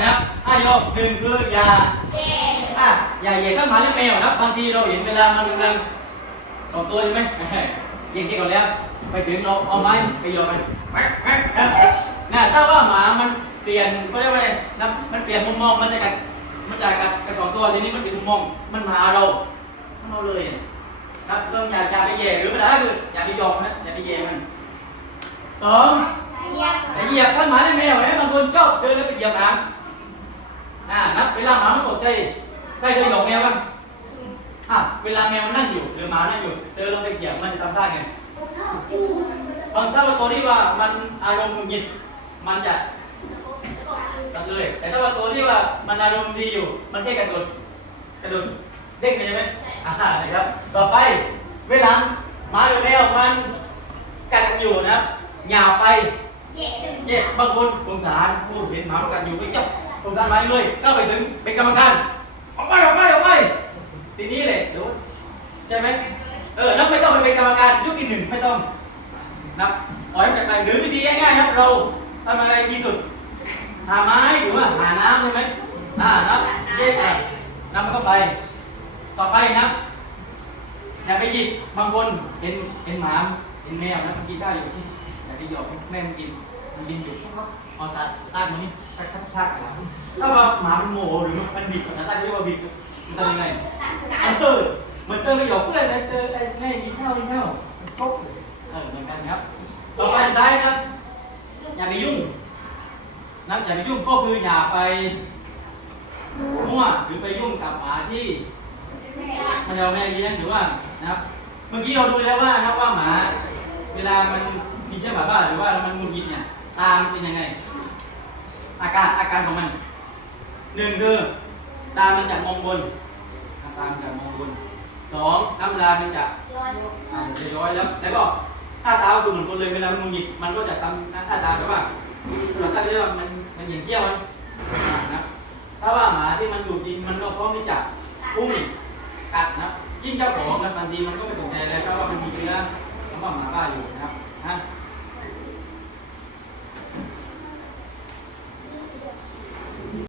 นะครับอะโยมหนึ่งคืออย่าอะอย่าเหยียดต้นหมาเลี้ยงแมวนะครับบางทีเราเห็นเวลามันกำลังออกตัวใช่ไหมเหยียดที่ก่อนแล้ว ไปถึงเราเอาไม้ไปโยนมันแป๊กแป๊กนะนะถ้าว่าหมามันเปลี่ยนเขาเรียกว่าอะไรนะมันเปลี่ยนมุมมองมันจะกัดมันจะกัดกัดสองตัวทีนี้มันเปลี่ยนมุมมองมันมาหาเรามันเอาเลยนะครับต้องอย่าอย่าไปแย่หรือเวลาคืออย่าไปยอมนะอย่าไปแย่มันสองแต่เหยียบท่านหมาในแมวนะบางคนชอบเดินแล้วไปเหยียบหาง อ่านับเวลาหมามันตกใจใครเคยหยอกแมวบ้างอะเวลาแมวมันนั่งอยู่หรือหมานั่งอยู่เธอลองไปเหยียบมันจะทำท่าไงบางถ้าว่าตัวที่ว่ามันอารมณ์หงุดหงิดมันจะตัดเลย แต่ถ้าว่าตัวที่ว่ามันอารมณ์ดีอยู่ มันแค่กระโดดกระโดดเด้งไปใช่ไหมอ่านะครับ ต่อไปเวลาหมาหรือแมวมันกัดกันอยู่นะครับอย่าไปเนี่ยบางคนสงสารพูดเห็นหมาประกันอยู่ไม่จับ สงสารหมาเลยก็ไปถึงเป็นกรรมการออกไปออกไปออกไปทีนี้เลยเดี๋ยวใช่ไหมเออนับไม่ต้องไปเป็นกรรมการยุคที่หนึ่งไม่ต้องนับปล่อยจากไหนหรือวิธีง่ายๆครับเราทำอะไรดีสุดหาไม้หรือว่าหาน้ำใช่ไหมอ่านับเย้ไปนับมันก็ไป ต่อไปนะอย่าไปหยิบบางคนเห็นเห็นหมาเห็นแมวนะมันกินได้อยู่ที่อย่าไปหยอกแม่มันกิน บินอยู่ปุ๊บก็เอาตาตามันนี่ชักชักชักอะไรถ้าว่าหมามันโมโหรือมันบิดนะตาเรียกว่าบิดมันทำยังไงเออเหมือนเตอร์ไปหยอกเพื่อนเลยเตอร์ไอ้แม่กินข้าวกินข้าวมันครบเออเหมือนกันครับต่อไปสุดท้ายนะอย่าไปยุ่งนะอย่าไปยุ่งก็คืออย่าไปมั่วหรือไปยุ่งกับหมาที่มันเราแม่เลี้ยงหรือว่านะครับเมื่อกี้เราดูแล้วว่านะว่าหมา เวลามันมีเชื้อหมาบ้าหรือว่ามันงุดหงิดเนี่ย ตามนเป็นยังไง อาการอาการของมันหนึ่งคือตามันจะมองบนตามันจะมองบนสองน้ำลายมันจะอ่าจะย้อยแล้ว แล้วก็ท่าตาก็คือเหมือนคนเลยเวลามันหงุดหงิดมันก็จะทำท่าตาแบบว่าเราตั้งใจว่ามันมันเหยียดเขี้ยวมันนะถ้าว่าหมาที่มันอยู่จริงมันก็พร้อมที่จะพุ่งกัดนะยิ่งเจ้าของนะบางทีมันก็ไม่สนใจเลยถ้าว่ามันมีเชื้อคำว่าหมาบ้าอยู่นะครับนะ